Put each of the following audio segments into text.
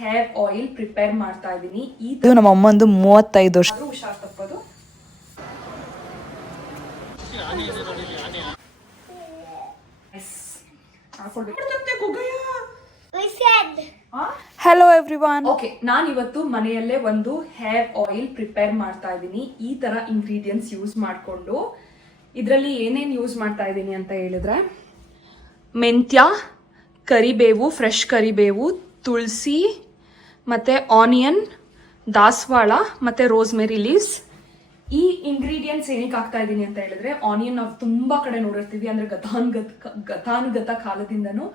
Hair oil prepare ಮಾಡ್ತಾ ಇದ್ದೀನಿ. ಇದು ನಮ್ಮ ಅಮ್ಮಂದು 35 ವರ್ಷ. ಹುಷಾರ್ ತಪ್ಪದು. Hello everyone. ಓಕೆ, ನಾನು ಇವತ್ತು ಮನೆಯಲ್ಲೇ ಒಂದು ಹೇರ್ ಆಯಿಲ್ ಪ್ರಿಪೇರ್ ಮಾಡ್ತಾ ಇದ್ದೀನಿ. ಈ ತರ ಇಂಗ್ರೀಡಿಯೆಂಟ್ಸ್ ಯೂಸ್ ಮಾಡಿಕೊಂಡು ಇದರಲ್ಲಿ ಏನೇನು ಯೂಸ್ ಮಾಡ್ತಾ ಇದ್ದೀನಿ ಅಂತ ಹೇಳಿದ್ರೆ, ಮೆಂತ್ಯ, ಕರಿಬೇವು, ಫ್ರೆಶ್ ಕರಿಬೇವು, ತುಳಸಿ, ಮತ್ತು ಆನಿಯನ್, ದಾಸವಾಳ ಮತ್ತು ರೋಸ್ಮೆರಿ ಲೀವ್ಸ್. ಈ ಇಂಗ್ರೀಡಿಯೆಂಟ್ಸ್ ಏನಕ್ಕೆ ಹಾಕ್ತಾ ಇದ್ದೀನಿ ಅಂತ ಹೇಳಿದ್ರೆ, ಆನಿಯನ್ ನಾವು ತುಂಬ ಕಡೆ ನೋಡಿರ್ತೀವಿ. ಅಂದರೆ ಗತಾನುಗತ ಕಾಲದಿಂದನೂ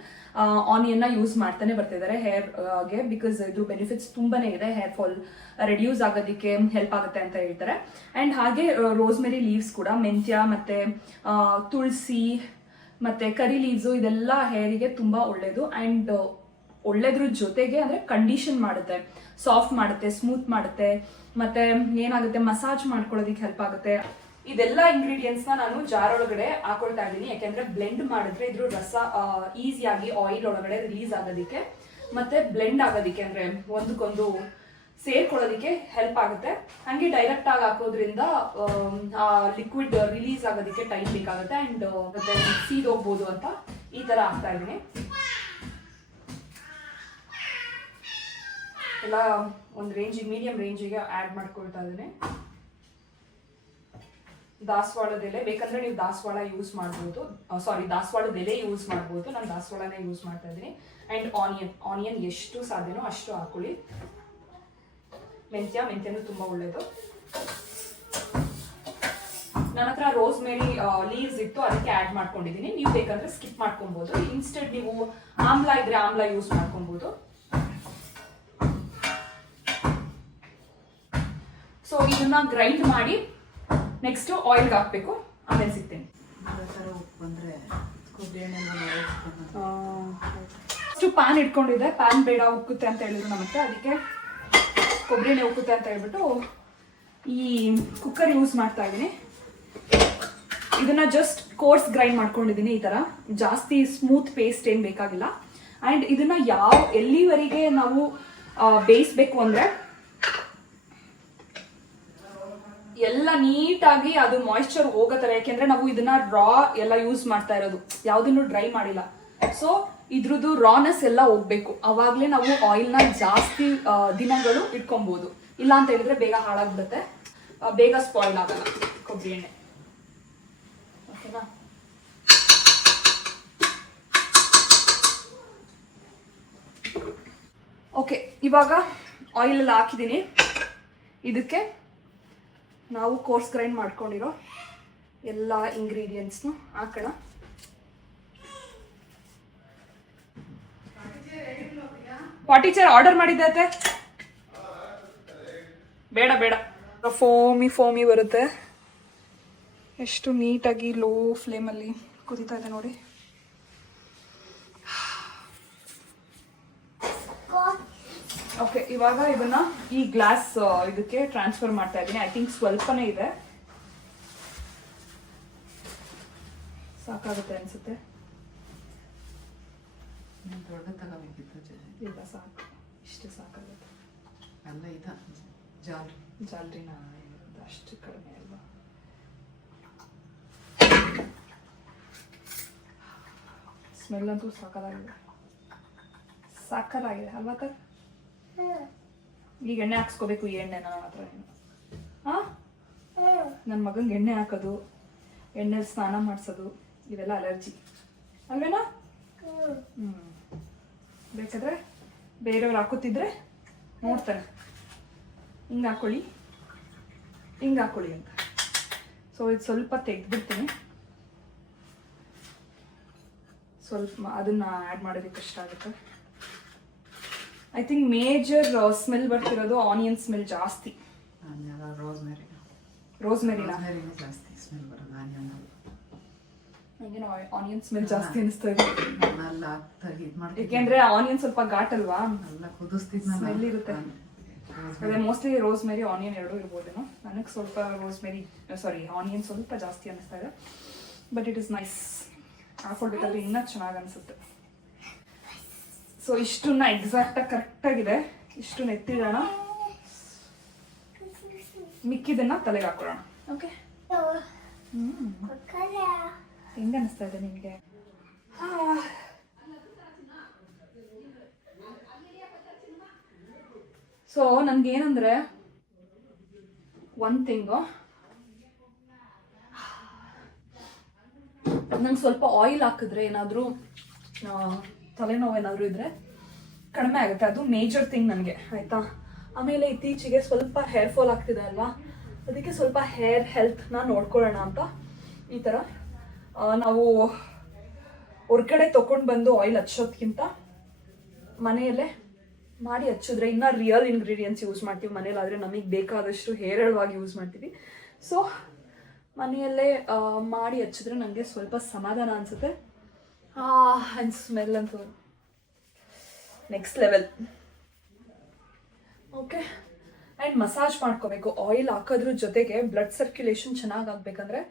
ಆನಿಯನ್ನ ಯೂಸ್ ಮಾಡ್ತಾನೆ ಬರ್ತಿದ್ದಾರೆ ಹೇರ್ಗೆ. ಬಿಕಾಸ್ ಇದ್ರ ಬೆನಿಫಿಟ್ಸ್ ತುಂಬಾನೇ ಇದೆ. ಹೇರ್ ಫಾಲ್ ರೆಡ್ಯೂಸ್ ಆಗೋದಕ್ಕೆ ಹೆಲ್ಪ್ ಆಗುತ್ತೆ ಅಂತ ಹೇಳ್ತಾರೆ. ಆ್ಯಂಡ್ ಹಾಗೆ ರೋಸ್ಮೆರಿ ಲೀವ್ಸ್ ಕೂಡ, ಮೆಂತ್ಯ ಮತ್ತು ತುಳಸಿ ಮತ್ತು ಕರಿ ಲೀವ್ಸು, ಇದೆಲ್ಲ ಹೇರಿಗೆ ತುಂಬ ಒಳ್ಳೆಯದು. ಆ್ಯಂಡ್ ಒಳ್ಳೆದ್ರ ಜೊತೆಗೆ ಅಂದರೆ ಕಂಡೀಷನ್ ಮಾಡುತ್ತೆ, ಸಾಫ್ಟ್ ಮಾಡುತ್ತೆ, ಸ್ಮೂತ್ ಮಾಡುತ್ತೆ, ಮತ್ತೆ ಏನಾಗುತ್ತೆ ಮಸಾಜ್ ಮಾಡ್ಕೊಳ್ಳೋದಕ್ಕೆ ಹೆಲ್ಪ್ ಆಗುತ್ತೆ. ಇದೆಲ್ಲ ಇಂಗ್ರೀಡಿಯೆಂಟ್ಸ್ನ ನಾನು ಜಾರ್ ಒಳಗಡೆ ಹಾಕೊಳ್ತಾ ಇದ್ದೀನಿ. ಯಾಕೆಂದ್ರೆ ಬ್ಲೆಂಡ್ ಮಾಡಿದ್ರೆ ಇದ್ರ ರಸ ಈಸಿಯಾಗಿ ಆಯಿಲ್ ಒಳಗಡೆ ರಿಲೀಸ್ ಆಗೋದಕ್ಕೆ ಮತ್ತೆ ಬ್ಲೆಂಡ್ ಆಗೋದಕ್ಕೆ, ಅಂದ್ರೆ ಒಂದಕ್ಕೊಂದು ಸೇರ್ಕೊಳ್ಳೋದಕ್ಕೆ ಹೆಲ್ಪ್ ಆಗುತ್ತೆ. ಹಂಗೆ ಡೈರೆಕ್ಟ್ ಆಗಿ ಹಾಕೋದ್ರಿಂದ ಲಿಕ್ವಿಡ್ ರಿಲೀಸ್ ಆಗೋದಕ್ಕೆ ಟೈಮ್ ಬೇಕಾಗುತ್ತೆ. ಅಂಡ್ ಮತ್ತೆ ಸೀದೋಗ್ಬೋದು ಅಂತ ಈ ತರ ಹಾಕ್ತಾ ಇದ್ದೀನಿ. ಎಲ್ಲ ಒಂದು ರೇಂಜಿಗೆ, ಮೀಡಿಯಂ ರೇಂಜಿಗೆ ಆ್ಯಡ್ ಮಾಡ್ಕೊಳ್ತಾ ಇದ್ದೀನಿ. ದಾಸವಾಳದ ಎಲೆ ಬೇಕಂದ್ರೆ ನೀವು ದಾಸವಾಳ ಯೂಸ್ ಮಾಡ್ಬೋದು, ದಾಸವಾಳದ ಎಲೆ ಯೂಸ್ ಮಾಡ್ಬೋದು. ನಾನು ದಾಸವಾಳನೇ ಯೂಸ್ ಮಾಡ್ತಾ ಇದ್ದೀನಿ. ಆ್ಯಂಡ್ ಆನಿಯನ್ ಎಷ್ಟು ಸಾಧ್ಯನೋ ಅಷ್ಟು ಹಾಕೊಳ್ಳಿ. ಮೆಂತ್ಯನೂ ತುಂಬ ಒಳ್ಳೆಯದು. ನನ್ನ ಹತ್ರ ರೋಸ್ಮೇರಿ ಲೀವ್ಸ್ ಇತ್ತು, ಅದಕ್ಕೆ ಆ್ಯಡ್ ಮಾಡ್ಕೊಂಡಿದ್ದೀನಿ. ನೀವು ಬೇಕಂದ್ರೆ ಸ್ಕಿಪ್ ಮಾಡ್ಕೊಬೋದು. ಇನ್ಸ್ಟೆಡ್ ನೀವು ಆಮ್ಲ ಇದ್ರೆ ಆಮ್ಲ ಯೂಸ್ ಮಾಡ್ಕೊಬೋದು. ಸೊ ಇದನ್ನ ಗ್ರೈಂಡ್ ಮಾಡಿ ನೆಕ್ಸ್ಟ್ ಆಯಿಲ್ಗೆ ಹಾಕ್ಬೇಕು. ಆಮೇಲೆ ಸಿಗ್ತೇನೆ. ಅಷ್ಟು ಪ್ಯಾನ್ ಇಟ್ಕೊಂಡಿದ್ದೆ. ಪ್ಯಾನ್ ಬೇಡ, ಉಕ್ಕುತ್ತೆ ಅಂತ ಹೇಳಿದ್ರು ನಮ್ಮ ಹತ್ರ. ಅದಕ್ಕೆ ಕೊಬ್ಬರಿ ಎಣ್ಣೆ ಉಕ್ಕುತ್ತೆ ಅಂತ ಹೇಳ್ಬಿಟ್ಟು ಈ ಕುಕ್ಕರ್ ಯೂಸ್ ಮಾಡ್ತಾ ಇದ್ದೀನಿ. ಇದನ್ನ ಜಸ್ಟ್ ಕೋರ್ಸ್ ಗ್ರೈಂಡ್ ಮಾಡ್ಕೊಂಡಿದ್ದೀನಿ. ಈ ತರ ಜಾಸ್ತಿ ಸ್ಮೂತ್ ಪೇಸ್ಟ್ ಏನ್ ಬೇಕಾಗಿಲ್ಲ. ಅಂಡ್ ಇದನ್ನ ಎಲ್ಲಿವರೆಗೆ ನಾವು ಬೇಯಿಸ್ಬೇಕು ಅಂದ್ರೆ ಎಲ್ಲ ನೀಟಾಗಿ ಅದು ಮಾಯಿಶ್ಚರ್ ಹೋಗತ್ತಾರೆ. ಯಾಕೆಂದ್ರೆ ನಾವು ಇದನ್ನ ರಾ ಎಲ್ಲ ಯೂಸ್ ಮಾಡ್ತಾ ಇರೋದು, ಯಾವ್ದನ್ನು ಡ್ರೈ ಮಾಡಿಲ್ಲ. ಸೊ ಇದ್ರದ್ದು ರಾನೆಸ್ ಎಲ್ಲ ಹೋಗ್ಬೇಕು. ಅವಾಗ್ಲೇ ನಾವು ಆಯಿಲ್ನ ಜಾಸ್ತಿ ದಿನಗಳು ಇಟ್ಕೊಬಹುದು. ಇಲ್ಲ ಅಂತ ಹೇಳಿದ್ರೆ ಬೇಗ ಹಾಳಾಗ್ಬಿಡುತ್ತೆ, ಬೇಗ ಸ್ಪಾಯ್ಲ್ ಆಗಲ್ಲ ಕೊಬ್ಬರಿ ಎಣ್ಣೆ. ಓಕೆನಾ? ಓಕೆ, ಇವಾಗ ಆಯಿಲ್ ಎಲ್ಲ ಹಾಕಿದ್ದೀನಿ. ಇದಕ್ಕೆ ನಾವು ಕೋರ್ಸ್ ಗ್ರೈಂಡ್ ಮಾಡ್ಕೊಂಡಿರೋ ಎಲ್ಲ ಇಂಗ್ರೀಡಿಯೆಂಟ್ಸ್ನು ಹಾಕೋಣ. ಟೀಚರ್ ಆರ್ಡರ್ ಮಾಡಿದ್ದೆ. ಬೇಡ, ಫೋಮಿ ಬರುತ್ತೆ. ಎಷ್ಟು ನೀಟಾಗಿ ಲೋ ಫ್ಲೇಮಲ್ಲಿ ಕುದೀತಾ ಇದೆ ನೋಡಿ. ಓಕೆ, ಇವಾಗ ಇದನ್ನ ಈ ಗ್ಲಾಸ್ ಇದಕ್ಕೆ ಟ್ರಾನ್ಸ್ಫರ್ ಮಾಡ್ತಾ ಇದ್ದೀನಿ. ಐ ಥಿಂಕ್ ಸ್ವಲ್ಪನೇ ಇದೆ, ಸಾಕಾಗುತ್ತೆ ಅನ್ಸುತ್ತೆ. ಇಲ್ಲ, ಸಾಕು, ಇಷ್ಟು ಸಾಕಾಗುತ್ತೆ. ಅಲ್ಲ ಇದು ಜಾಲ್ರಿನ ಅಷ್ಟು ಕಡಿಮೆ ಅಲ್ವಾ? ಸ್ಮೆಲ್ ಅಂತೂ ಸಾಕಾಗಿದೆ ಅಲ್ವಾ? ಈಗ ಎಣ್ಣೆ ಹಾಕ್ಸ್ಕೋಬೇಕು. ಈ ಎಣ್ಣೆ ನನ್ನ ಹತ್ರ ನನ್ನ ಮಗಂಗೆ ಎಣ್ಣೆ ಹಾಕೋದು, ಎಣ್ಣೆ ಸ್ನಾನ ಮಾಡಿಸೋದು, ಇವೆಲ್ಲ ಅಲರ್ಜಿ ಅಲ್ವೇನಾ? ಬೇಕಾದ್ರೆ ಬೇರೆಯವ್ರು ಹಾಕೋತಿದ್ರೆ ನೋಡ್ತಾರೆ, ಹಿಂಗೆ ಹಾಕೊಳ್ಳಿ ಅಂತ. ಸೊ ಇದು ಸ್ವಲ್ಪ ತೆಗೆದ್ಬಿಡ್ತೀನಿ. ಸ್ವಲ್ಪ ಅದನ್ನ ಆ್ಯಡ್ ಮಾಡೋದಕ್ಕೆ ಕಷ್ಟ ಆಗುತ್ತೆ. ಐ ಥಿಂಕ್ ಮೇಜರ್ ಸ್ಮೆಲ್ ಬರ್ತಿರೋದು ಆನಿಯನ್ ಸ್ಮೆಲ್ ಜಾಸ್ತಿ. ರೋಸ್ಮೆರಿನ ಜಾಸ್ತಿ ಸ್ಮೆಲ್ ಬರೋದು ಆನಿಯನ್ ಸ್ಮೆಲ್ ಜಾಸ್ತಿ ಅನಿಸ್ತಾ ಇದೆ. ಯಾಕೆಂದ್ರೆ ಆನಿಯನ್ ಸ್ವಲ್ಪ ಘಾಟ್ ಅಲ್ವಾ, ಸ್ಮೆಲ್ ಇರುತ್ತೆ. ಅದೇ ಮೋಸ್ಟ್ಲಿ ರೋಸ್ಮೆರಿ ಆನಿಯನ್ ಎರಡೂ ಇರ್ಬೋದೇನೋ. ನನಗೆ ಸ್ವಲ್ಪ ಆನಿಯನ್ ಸ್ವಲ್ಪ ಜಾಸ್ತಿ ಅನಿಸ್ತಾ ಇದೆ. But it is nice. ಹಾಕೊಳ್ಬೇಕಾದ್ರೆ ಇನ್ನೂ ಚೆನ್ನಾಗಿ ಅನಿಸುತ್ತೆ. ಸೊ ಇಷ್ಟನ್ನ ಎಕ್ಸಾಕ್ಟಾಗಿ ಕರೆಕ್ಟಾಗಿದೆ. ಇಷ್ಟನ್ನ ಎತ್ತಿಡೋಣ, ಮಿಕ್ಕಿದನ್ನ ತಲೆಗೆ ಹಾಕೊಳ್ಳೋಣ. ಓಕೆ, ಹೆಂಗ ಅನಿಸ್ತಾ ಇದೆ ನಿಮಗೆ? ಸೊ ನನ್ಗೇನಂದ್ರೆ ಒನ್ ಥಿಂಗು, ನಂಗೆ ಸ್ವಲ್ಪ ಆಯಿಲ್ ಹಾಕಿದ್ರೆ ಏನಾದರೂ ತಲೆನೋವು ಏನಾದರೂ ಇದ್ರೆ ಕಡಿಮೆ ಆಗುತ್ತೆ. ಅದು ಮೇಜರ್ ಥಿಂಗ್ ನನಗೆ, ಆಯಿತಾ. ಆಮೇಲೆ ಇತ್ತೀಚೆಗೆ ಸ್ವಲ್ಪ ಹೇರ್ ಫಾಲ್ ಆಗ್ತಿದೆ ಅಲ್ವಾ, ಅದಕ್ಕೆ ಸ್ವಲ್ಪ ಹೇರ್ ಹೆಲ್ತ್ನ ನೋಡ್ಕೊಳ್ಳೋಣ ಅಂತ ಈ ಥರ ನಾವು ಹೊರ್ಗಡೆ ತೊಗೊಂಡು ಬಂದು ಆಯಿಲ್ ಹಚ್ಚೋದ್ಕಿಂತ ಮನೆಯಲ್ಲೇ ಮಾಡಿ ಹಚ್ಚಿದ್ರೆ ಇನ್ನೂ ರಿಯಲ್ ಇಂಗ್ರೀಡಿಯೆಂಟ್ಸ್ ಯೂಸ್ ಮಾಡ್ತೀವಿ. ಮನೇಲಾದರೆ ನಮಗೆ ಬೇಕಾದಷ್ಟು ಹೇರಳವಾಗಿ ಯೂಸ್ ಮಾಡ್ತೀವಿ. ಸೊ ಮನೆಯಲ್ಲೇ ಮಾಡಿ ಹಚ್ಚಿದ್ರೆ ನನಗೆ ಸ್ವಲ್ಪ ಸಮಾಧಾನ ಅನಿಸುತ್ತೆ. ಆ್ಯಂಡ್ ಸ್ಮೆಲ್ ಅಂತೂ next level. Okay, and massage ಮಾಡ್ಕೋಬೇಕು. ಆಯಿಲ್ ಹಾಕೋದ್ರ ಜೊತೆಗೆ ಬ್ಲಡ್ ಸರ್ಕ್ಯುಲೇಷನ್ ಚೆನ್ನಾಗಿ ಆಗಬೇಕಂದ್ರೆ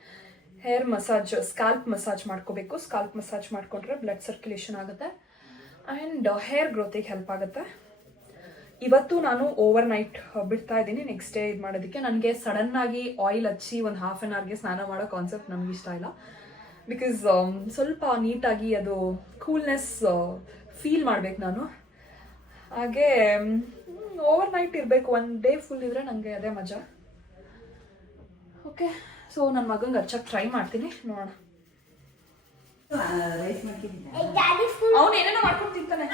ಹೇರ್ ಮಸಾಜ್, ಸ್ಕಾಲ್ಪ್ ಮಸಾಜ್ ಮಾಡ್ಕೋಬೇಕು. ಸ್ಕಾಲ್ಪ್ ಮಸಾಜ್ ಮಾಡಿಕೊಂಡ್ರೆ ಬ್ಲಡ್ ಸರ್ಕ್ಯುಲೇಷನ್ ಆಗುತ್ತೆ ಆ್ಯಂಡ್ ಹೇರ್ ಗ್ರೋತಿಗೆ ಹೆಲ್ಪ್ ಆಗುತ್ತೆ. ಇವತ್ತು ನಾನು ಓವರ್ ನೈಟ್ ಬಿಡ್ತಾ ಇದ್ದೀನಿ, ನೆಕ್ಸ್ಟ್ ಡೇ ಇದು ಮಾಡೋದಕ್ಕೆ. ನನಗೆ ಸಡನ್ನಾಗಿ ಆಯಿಲ್ ಹಚ್ಚಿ ಒಂದು ಹಾಫ್ ಆನ್ ಅವರ್ಗೆ ಸ್ನಾನ ಮಾಡೋ ಕಾನ್ಸೆಪ್ಟ್ ನಮ್ಗೆ ಇಷ್ಟ ಇಲ್ಲ. ಬಿಕಾಸ್ ಸ್ವಲ್ಪ ನೀಟಾಗಿ ಅದು ಕೂಲ್ನೆಸ್ ಫೀಲ್ ಮಾಡ್ಬೇಕು ನಾನು. ಹಾಗೆ ಓವರ್ ನೈಟ್ ಇರಬೇಕು, ಒನ್ ಡೇ ಫುಲ್ ಇದ್ರೆ ನನಗೆ ಅದೇ ಮಜಾ. ಓಕೆ, ಸೊ ನನ್ನ ಮಗಂಗೆ ಹಚ್ಚಕ್ಕೆ ಟ್ರೈ ಮಾಡ್ತೀನಿ, ನೋಡೋಣ. ಅವನು ಏನೇನೋ ಮಾಡ್ಕೊಂಡು ತಿಂತಾನೆ.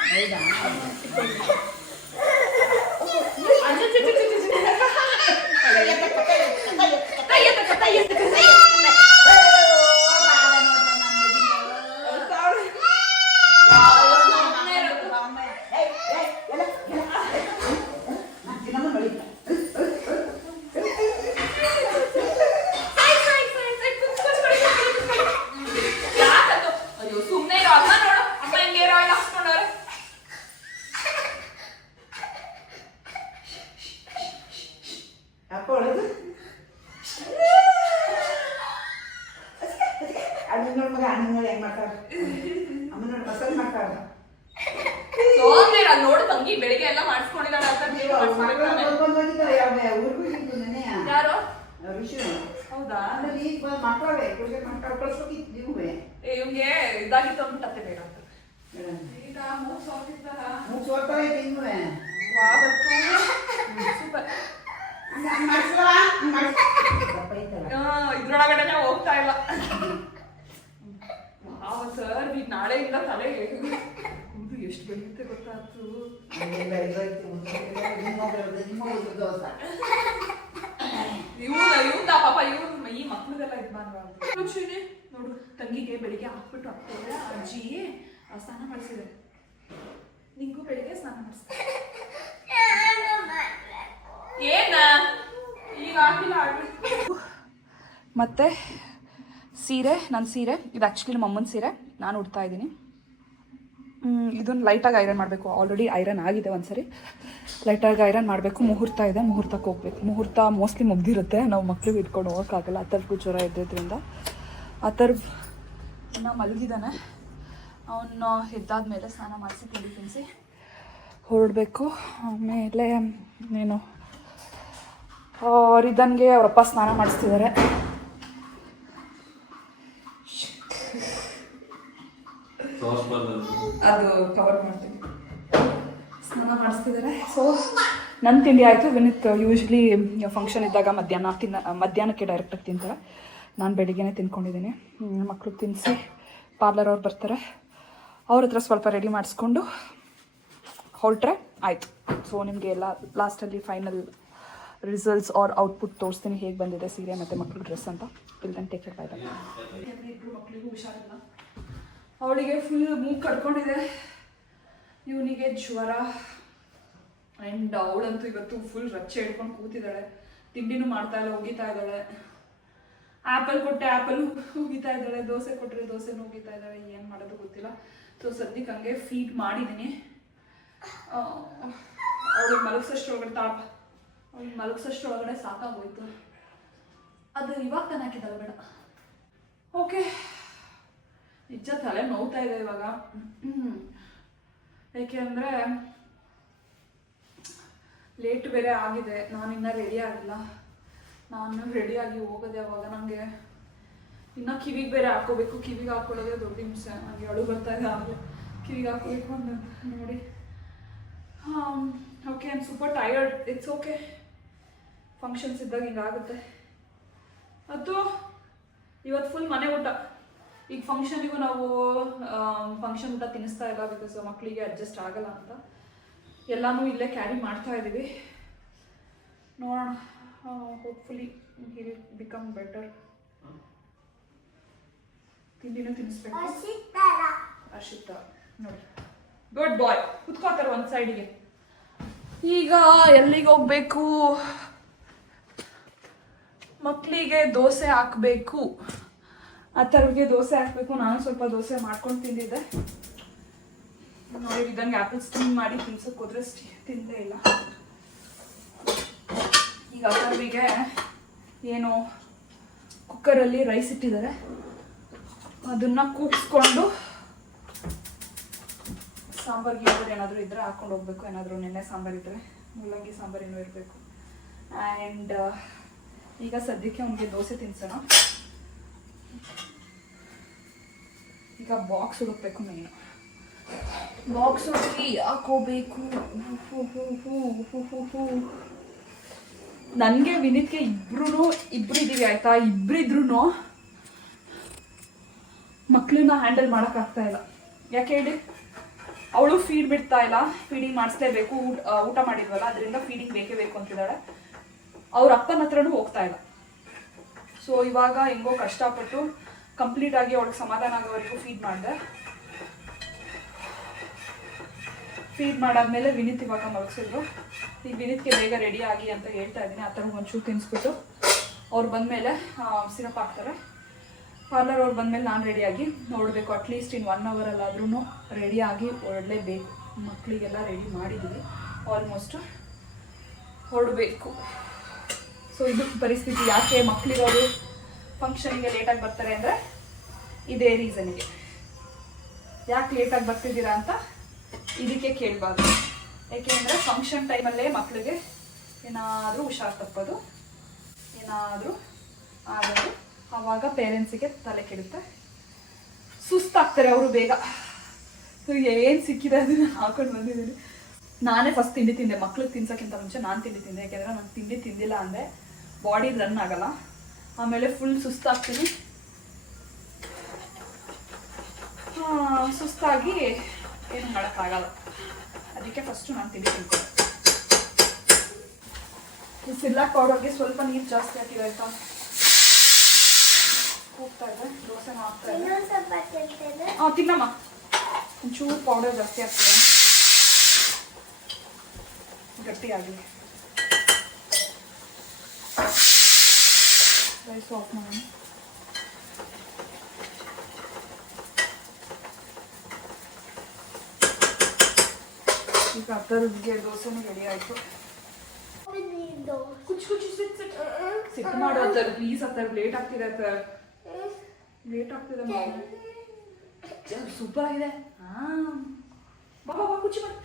ನೋಡು ತಂಗಿ ಬೆಳಿಗ್ಗೆ ಎಲ್ಲ ಮಾಡಿಸ್ಕೊಂಡಿದ್ದಾಳೆ ಅಂತ. ಯಾರು? ಹೌದಾ? ಇವ್ಗೆ ಇದಾಗಿತ್ತು ಅಂದ್ಬಿಟ್ಟತ್ತೆ ಬೇಡ ಅಂತ. ಈಗ ಸೂಪರ್. ಇದ್ರೊಳಗಡೆ ಹೋಗ್ತಾ ಇಲ್ಲ ಸರ್. ಈಗ ನಾಳೆಯಿಂದ ತಲೆ ಎಷ್ಟು ಬೆಳೆಯುತ್ತೆ ಗೊತ್ತಾಯ್ತು. ಇವ್ನ ಪಾಪ ಇವ್ರು ಈ ಮಕ್ಳಿಗೆಲ್ಲ ಇದು ಮಾಡ್ಬಾರ್ದು. ನೋಡು ತಂಗಿಗೆ ಬೆಳಿಗ್ಗೆ ಹಾಕ್ಬಿಟ್ಟು ಹಾಕ್ತಾರೆ ಅಜ್ಜಿ ಸ್ನಾನ ಮಾಡಿಸಿದೆ. ನಿಂಗೂ ಬೆಳಿಗ್ಗೆ ಸ್ನಾನ ಮಾಡಿಸ್ತಾರೆ. ಏನ ಈಗ ಹಾಕಿಲ್ಲ ಆಡ್ರಿ. ಮತ್ತೆ ಸೀರೆ, ನನ್ನ ಸೀರೆ ಇದು ಆ್ಯಕ್ಚುಲಿ ನಮ್ಮ ಅಮ್ಮನ ಸೀರೆ, ನಾನು ಉಡ್ತಾ ಇದ್ದೀನಿ. ಇದನ್ನು ಲೈಟಾಗಿ ಐರನ್ ಮಾಡಬೇಕು. ಆಲ್ರೆಡಿ ಐರನ್ ಆಗಿದೆ ಒಂದ್ಸರಿ, ಲೈಟಾಗಿ ಐರನ್ ಮಾಡಬೇಕು. ಮುಹೂರ್ತ ಇದೆ, ಮುಹೂರ್ತಕ್ಕೆ ಹೋಗ್ಬೇಕು. ಮುಹೂರ್ತ ಮೋಸ್ಟ್ಲಿ ಮುಗ್ದಿರುತ್ತೆ, ನಾವು ಮಕ್ಳಿಗೆ ಇಟ್ಕೊಂಡು ಹೋಗೋಕ್ಕಾಗಲ್ಲ. ಅಥರ್ವ್ಗೂ ಜ್ವರ ಇದ್ದಿದ್ದರಿಂದ ಅಥರ್ವ್ ಇನ್ನೂ ಮಲಗಿದ್ದಾನೆ. ಅವನ್ನ ಎದ್ದಾದ್ಮೇಲೆ ಸ್ನಾನ ಮಾಡಿಸಿ ತಿಂಡಿ ತಿನ್ನಿಸಿ ಹೊರಡಬೇಕು. ಆಮೇಲೆ ನೀನು ರಿದನ್ಗೆ ಅವರಪ್ಪ ಸ್ನಾನ ಮಾಡಿಸ್ತಿದ್ದಾರೆ. ಅದು ಕವರ್ ಮಾಡ್ತೀನಿ. ಸ್ನಾನ ಮಾಡಿಸ್ತಿದ್ದಾರೆ. ಸೊ ನನ್ನ ತಿಂಡಿ ಆಯಿತು. ವಿನಿತ್ ಯೂಶ್ವಲಿ ಫಂಕ್ಷನ್ ಇದ್ದಾಗ ಮಧ್ಯಾಹ್ನಕ್ಕೆ ಡೈರೆಕ್ಟಾಗಿ ತಿಂತಾರೆ. ನಾನು ಬೆಳಿಗ್ಗೆನೇ ತಿನ್ಕೊಂಡಿದ್ದೀನಿ. ಮಕ್ಕಳು ತಿನ್ನಿಸಿ ಪಾರ್ಲರ್ ಅವ್ರು ಬರ್ತಾರೆ, ಅವ್ರ ಹತ್ರ ಸ್ವಲ್ಪ ರೆಡಿ ಮಾಡಿಸ್ಕೊಂಡು ಹೊರಟ್ರೆ ಆಯಿತು. ಸೊ ನಿಮಗೆ ಎಲ್ಲ ಲಾಸ್ಟಲ್ಲಿ ಫೈನಲ್ ರಿಸಲ್ಟ್ಸ್ ಆರ್ ಔಟ್ಪುಟ್ ತೋರಿಸ್ತೀನಿ, ಹೇಗೆ ಬಂದಿದೆ ಸೀರೆ ಮತ್ತು ಮಕ್ಕಳು ಡ್ರೆಸ್ ಅಂತ. ಇಲ್ದಂಗೆ ಟೇಕ್ ಕೇರ್ ಬಾಯ್. ಇಬ್ಬರು ಮಕ್ಕಳಿಗೂ ಹುಷಾರಿಲ್ಲ. ಅವಳಿಗೆ ಫುಲ್ ಮೂಗು ಕಟ್ಕೊಂಡಿದೆ, ಇವನಿಗೆ ಜ್ವರ. ಆ್ಯಂಡ್ ಅವಳಂತೂ ಇವತ್ತು ಫುಲ್ ರಚ್ಚೆ ಹಿಡ್ಕೊಂಡು ಕೂತಿದ್ದಾಳೆ. ತಿಂಡಿನೂ ಮಾಡ್ತಾ ಇಲ್ಲ, ಹೋಗಿತಾ ಇದ್ದಾಳೆ. ಆ್ಯಪಲ್ ಕೊಟ್ಟೆ, ಆ್ಯಪಲ್ ಹೋಗಿತಾ ಇದ್ದಾಳೆ. ದೋಸೆ ಕೊಟ್ಟರೆ ದೋಸೆನೂ ಹೋಗಿತಾ ಇದ್ದಾಳೆ. ಏನು ಮಾಡೋದು ಗೊತ್ತಿಲ್ಲ. ಸೊ ಸದ್ಯಕ್ಕೆ ಹಂಗೆ ಫೀಡ್ ಮಾಡಿದ್ದೀನಿ. ಅವಳಿಗೆ ಮಲಗಿಸೋಷ್ಟ್ರೊಳಗಡೆ ಸಾಕಾಗೋಯ್ತು. ಅದು ಇವಾಗ ಹಾಕಿದ್ದಲ್ಲ ಬೇಡ. ಓಕೆ, ನಿಜ ತಲೆ ನೋವ್ತಾ ಇದೆ ಇವಾಗ. ಏಕೆ ಅಂದರೆ ಲೇಟ್ ಬೇರೆ ಆಗಿದೆ, ನಾನು ಇನ್ನೂ ರೆಡಿ ಆಗಿಲ್ಲ. ನಾನು ರೆಡಿಯಾಗಿ ಹೋಗೋದು ಯಾವಾಗ, ನನಗೆ ಇನ್ನು ಕಿವಿಗೆ ಬೇರೆ ಹಾಕೋಬೇಕು. ಕಿವಿಗೆ ಹಾಕೊಳ್ಳೋದೇ ದೊಡ್ಡ ಹಿಂಸೆ. ನನಗೆ ಅಳು ಬರ್ತಾ ಇದೆ ಆಗಲೇ ಕಿವಿಗೆ ಹಾಕೋಬೇಕು ಅಂತ ನೋಡಿ. Okay, I am super tired. It's okay, functions ಇದ್ದಾಗ ಹಿಂಗಾಗುತ್ತೆ. ಮತ್ತು ಇವತ್ತು ಫುಲ್ ಮನೆ ಊಟ. ಈಗ ಫಂಕ್ಷನಿಗೂ ನಾವು ಫಂಕ್ಷನ್ ಊಟ ತಿನ್ನಿಸ್ತಾ ಇಲ್ಲ, ಬಿಕಾಸ್ ಮಕ್ಕಳಿಗೆ ಅಡ್ಜಸ್ಟ್ ಆಗಲ್ಲ ಅಂತ ಎಲ್ಲನೂ ಇಲ್ಲೇ ಕ್ಯಾರಿ ಮಾಡ್ತಾ ಇದ್ದೀವಿ. ನೋಡೋಣ, hopefully he will become better. ತಿಂಡಿನೂ ತಿನ್ನಿಸ್ಬೇಕು. ಹರ್ಷಿತ ನೋಡಿ, ಗುಡ್ ಬಾಯ್. ಕುತ್ಕೋತಾರೆ ಒಂದು ಸೈಡಿಗೆ. ಈಗ ಎಲ್ಲಿಗೆ ಹೋಗ್ಬೇಕು? ಮಕ್ಕಳಿಗೆ ದೋಸೆ ಹಾಕಬೇಕು. ಅಥರ್ವ್ಗೆ ದೋಸೆ ಹಾಕಬೇಕು. ನಾನು ಸ್ವಲ್ಪ ದೋಸೆ ಮಾಡ್ಕೊಂಡು ತಿಂದಿದ್ದೆ ನೋಡಿ. ಇದಂಗೆ ಆ್ಯಪಲ್ ಸ್ಟೀಮ್ ಮಾಡಿ ತಿನ್ಸೋಕೆ ಹೋದ್ರೆ ತಿಂದೇ ಇಲ್ಲ. ಈಗ ಅಥರ್ವಿಗೆ ಏನು ಕುಕ್ಕರಲ್ಲಿ ರೈಸ್ ಇಟ್ಟಿದ್ದಾರೆ, ಅದನ್ನು ಕೂಗಿಸ್ಕೊಂಡು ಸಾಂಬಾರ್ಗೆ ಏನಾದರೂ ಇದ್ದರೆ ಹಾಕೊಂಡು ಹೋಗ್ಬೇಕು. ಏನಾದರೂ ನೆನ್ನೆ ಸಾಂಬಾರು ಇದ್ದರೆ, ಮುಲ್ಲಂಗಿ ಸಾಂಬಾರು ಇನ್ನೂ ಇರಬೇಕು. ಆ್ಯಂಡ್ ಈಗ ಸದ್ಯಕ್ಕೆ ಅವನಿಗೆ ದೋಸೆ ತಿನ್ಸೋಣ. ಈಗ ಬಾಕ್ಸ್ ಹುಡುಕ್ಬೇಕು. ಮೇನು ಬಾಕ್ಸ್ ಹುಡುಕಿ ಹಾಕೋಬೇಕು. ನನಗೆ ವಿನೀತ್ಗೆ ಇಬ್ರು ಇದ್ದೀವಿ ಆಯಿತಾ. ಇಬ್ಬರಿದ್ರೂ ಮಕ್ಕಳನ್ನ ಹ್ಯಾಂಡಲ್ ಮಾಡೋಕ್ಕಾಗ್ತಾ ಇಲ್ಲ. ಯಾಕೆ ಹೇಳಿ, ಅವಳು ಫೀಡ್ ಬಿಡ್ತಾ ಇಲ್ಲ. ಫೀಡಿಂಗ್ ಮಾಡಿಸ್ಲೇಬೇಕು. ಊಟ ಮಾಡಿದ್ವಲ್ಲ, ಅದರಿಂದ ಫೀಡಿಂಗ್ ಬೇಕೇ ಬೇಕು ಅಂತಿದ್ದಾಳೆ. ಅವ್ರ ಅಪ್ಪನ ಹತ್ರನೂ ಹೋಗ್ತಾ ಇಲ್ಲ. ಸೊ ಇವಾಗ ಹೆಂಗೋ ಕಷ್ಟಪಟ್ಟು ಕಂಪ್ಲೀಟ್ ಆಗಿ ಅವಳಿಗೆ ಸಮಾಧಾನ ಆಗೋವರೆಗೂ ಫೀಡ್ ಮಾಡಿದೆ. ಫೀಡ್ ಮಾಡಾದ್ಮೇಲೆ ವಿನೀತ್ ಇವಾಗ ಮಲಗಿಸಿದ್ರು. ಈಗ ವಿನೀತ್ಗೆ ಬೇಗ ರೆಡಿ ಆಗಿ ಅಂತ ಹೇಳ್ತಾ ಇದ್ದೀನಿ. ಆ ಥರ ಒಂಚೂರು ತಿನ್ನಿಸ್ಬಿಟ್ಟು ಅವ್ರು ಬಂದಮೇಲೆ ಸಿರಪ್ ಹಾಕ್ತಾರೆ. ಪಾರ್ಲರ್ ಅವ್ರು ಬಂದಮೇಲೆ ನಾನು ರೆಡಿಯಾಗಿ ನೋಡಬೇಕು. ಅಟ್ಲೀಸ್ಟ್ ಇನ್ 1 ಅವರಲ್ಲಾದ್ರೂ ರೆಡಿಯಾಗಿ ಹೊರಡಲೇಬೇಕು. ಮಕ್ಕಳಿಗೆಲ್ಲ ರೆಡಿ ಮಾಡಿದ್ದೀವಿ, ಆಲ್ಮೋಸ್ಟ್ ಹೊರಡಬೇಕು. ಸೊ ಇದು ಪರಿಸ್ಥಿತಿ. ಯಾಕೆ ಮಕ್ಕಳಿಗೆ ಅವರು ಫಂಕ್ಷನಿಗೆ ಲೇಟಾಗಿ ಬರ್ತಾರೆ ಅಂದರೆ ಇದೇ ರೀಸನಿಗೆ. ಯಾಕೆ ಲೇಟಾಗಿ ಬರ್ತಿದ್ದೀರಾ ಅಂತ ಇದಕ್ಕೆ ಕೇಳಬಾರ್ದು. ಏಕೆಂದರೆ ಫಂಕ್ಷನ್ ಟೈಮಲ್ಲೇ ಮಕ್ಕಳಿಗೆ ಏನಾದರೂ ಹುಷಾರು ತಪ್ಪೋದು, ಏನಾದರೂ ಆಗೋದು. ಆವಾಗ ಪೇರೆಂಟ್ಸಿಗೆ ತಲೆ ಕೆಡುತ್ತೆ, ಸುಸ್ತಾಗ್ತಾರೆ ಅವರು ಬೇಗ. ಸೊ ಏನು ಸಿಕ್ಕಿದೆ ಅದನ್ನು ಹಾಕೊಂಡು ಬಂದಿದ್ದೀನಿ. ನಾನೇ ಫಸ್ಟ್ ತಿಂಡಿ ತಿಂದೆ. ಮಕ್ಳಿಗೆ ತಿನ್ಸೋಕ್ಕಿಂತ ಮುಂಚೆ ನಾನು ತಿಂಡಿ ತಿಂದೆ. ಯಾಕೆಂದರೆ ನಾನು ತಿಂಡಿ ತಿಂದಿಲ್ಲ ಅಂದರೆ ಬಾಡಿ ರನ್ ಆಗಲ್ಲ. ಆಮೇಲೆ ಫುಲ್ ಸುಸ್ತಾಗ್ತೀನಿ. ಸುಸ್ತಾಗಿ ಏನು ಮಾಡೋಕ್ಕಾಗಲ್ಲ. ಅದಕ್ಕೆ ಫಸ್ಟು ನಾನು ತಿಂಡಿ ತಿಂತೀನಿ. ಈ ಸಿರ್ಲಾಕ್ ಪೌಡರ್ಗೆ ಸ್ವಲ್ಪ ನೀರು ಜಾಸ್ತಿ ಹಾಕಿದೆ ಆಯಿತಾ. ಹೋಗ್ತಾ ಇದೆ, ದೋಸೆನ ಹಾಕ್ತಾ ಇದೆ. ತಿನ್ನಮ್ಮ. ಒಂಚೂರು ಪೌಡರ್ ಜಾಸ್ತಿ ಆಗ್ತದೆ, ಗಟ್ಟಿಯಾಗಿ. ರೈಸ್ ಆಫ್ ಮಾಡೋಣ. ಈಗ ಅಥರ್ವ್ಗೆ ದೋಸೆನೂ ರೆಡಿ ಆಯಿತು. ಸಿಟ್ಟು ಮಾಡೋ ಅಥರ್, ಪ್ಲೀಸ್ ಅಥರ್. ಲೇಟ್ ಆಗ್ತಿದೆ ಅಥರ್, ಲೇಟ್ ಆಗ್ತಿದೆ. ಸೂಪರ್ ಆಗಿದೆ. ಬಾಬಾ ಬಾ ಕುಚ್ಚಿ ಮಾಡಿ.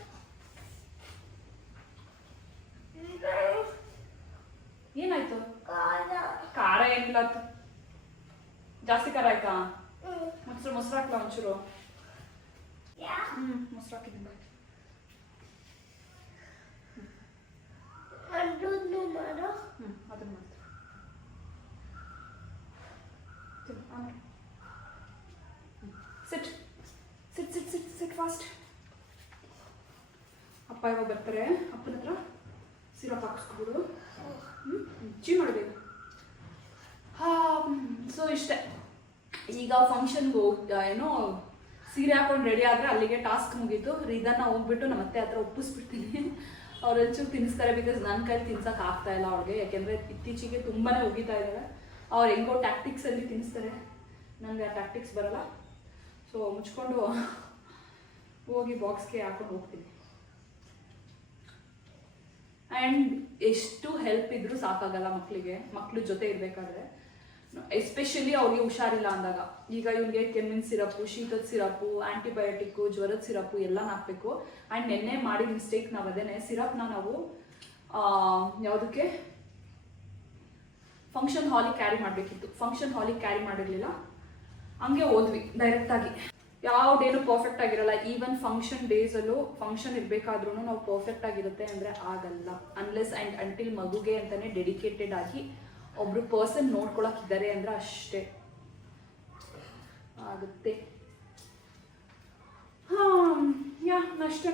ಏನಾಯ್ತು? ಖಾರ ಏನಿಲ್ಲ. ಜಾಸ್ತಿ ಖಾರ ಆಯ್ತಾ? ಮೊಸರು ಹಾಕ್ಲಾ ಒಂಚೂರು? ಮೊಸರು ಹಾಕಿದ್ದೀನಿ. ಅದನ್ನ ಮಾಡ್ತೀನಿ. ಸಿಟ್ ಸಿಟ್ ಸಿಟ್ ಸಿಟ್ ಸಿಟ್ ಫಾಸ್ಟ್. ಅಪ್ಪ ಇವಾಗ ಬರ್ತಾರೆ. ಅಪ್ಪನ ಹತ್ರ ಸಿರಪ್ ಹಾಕಿಸ್ಕೊಬಿಡು. ಚೀ ಮಾಡಬೇಕು. ಸೊ ಇಷ್ಟೇ. ಈಗ ಫಂಕ್ಷನ್ಗೆ ಏನೋ ಸೀರೆ ಹಾಕೊಂಡು ರೆಡಿ ಆದರೆ ಅಲ್ಲಿಗೆ ಟಾಸ್ಕ್ ಮುಗೀತು. ಇದನ್ನು ಹೋಗ್ಬಿಟ್ಟು ನಮ್ಮ ಅತ್ತೆ ಹತ್ರ ಒಪ್ಪಿಸ್ಬಿಡ್ತೀನಿ. ಅವ್ರು ಒಂಚೂರು ತಿನ್ನಿಸ್ತಾರೆ. ಬಿಕಾಸ್ ನನ್ನ ಕೈಲಿ ತಿನ್ಸೋಕೆ ಆಗ್ತಾ ಇಲ್ಲ ಅವ್ರಿಗೆ. ಯಾಕೆಂದರೆ ಇತ್ತೀಚೆಗೆ ತುಂಬಾ ಹೋಗಿತಾ ಇದ್ದಾರೆ. ಅವ್ರು ಹೆಂಗೋ ಟ್ಯಾಕ್ಟಿಕ್ಸಲ್ಲಿ ತಿನ್ನಿಸ್ತಾರೆ. ನನಗೆ ಆ ಟ್ಯಾಕ್ಟಿಕ್ಸ್ ಬರಲ್ಲ. ಸೊ ಮುಚ್ಕೊಂಡು ಹೋಗಿ ಬಾಕ್ಸ್ಗೆ ಹಾಕೊಂಡು ಹೋಗ್ತೀನಿ. ಆ್ಯಂಡ್ ಎಷ್ಟು ಹೆಲ್ಪ್ ಇದ್ರೂ ಸಾಕಾಗಲ್ಲ ಮಕ್ಕಳಿಗೆ. ಮಕ್ಕಳು ಜೊತೆ ಇರಬೇಕಾದ್ರೆ ಎಸ್ಪೆಷಲಿ ಅವ್ರಿಗೆ ಹುಷಾರಿಲ್ಲ ಅಂದಾಗ. ಈಗ ಇವ್ರಿಗೆ ಕೆಮ್ಮಿನ ಸಿರಪ್ಪು, ಶೀತದ ಸಿರಪ್ಪು, ಆಂಟಿಬಯೋಟಿಕ್, ಜ್ವರದ ಸಿರಪ್ಪು ಎಲ್ಲ ಹಾಕ್ಬೇಕು. ಆ್ಯಂಡ್ ನೆನ್ನೆ ಮಾಡಿದ ಮಿಸ್ಟೇಕ್ ನಾವು ಅದೇನೆ, ಸಿರಪ್ನ ನಾವು ಯಾವುದಕ್ಕೆ ಫಂಕ್ಷನ್ ಹಾಲಿಗೆ ಕ್ಯಾರಿ ಮಾಡಬೇಕಿತ್ತು. ಫಂಕ್ಷನ್ ಹಾಲಿಗೆ ಕ್ಯಾರಿ ಮಾಡಿರಲಿಲ್ಲ, ಹಂಗೆ ಹೋದ್ವಿ ಡೈರೆಕ್ಟಾಗಿ. ಯಾವ ಡೇನು ಪರ್ಫೆಕ್ಟ್ ಆಗಿರಲ್ಲ. ಈವನ್ ಫಂಕ್ಷನ್ ಡೇಸಲ್ಲೂ ಫಂಕ್ಷನ್ ಇರಬೇಕಾದ್ರೂ ನಾವು ಪರ್ಫೆಕ್ಟ್ ಆಗಿರುತ್ತೆ ಅಂದರೆ ಆಗಲ್ಲ. ಅನ್ಲೆಸ್ ಆ್ಯಂಡ್ ಅಂಟಿಲ್ ಮಗುಗೆ ಅಂತಲೇ ಡೆಡಿಕೇಟೆಡ್ ಆಗಿ ಒಬ್ರು ಪರ್ಸನ್ ನೋಡ್ಕೊಳಕ್ಕಿದ್ದಾರೆ ಅಂದ್ರೆ ಅಷ್ಟೇ ಆಗುತ್ತೆ. ಅಷ್ಟೇ.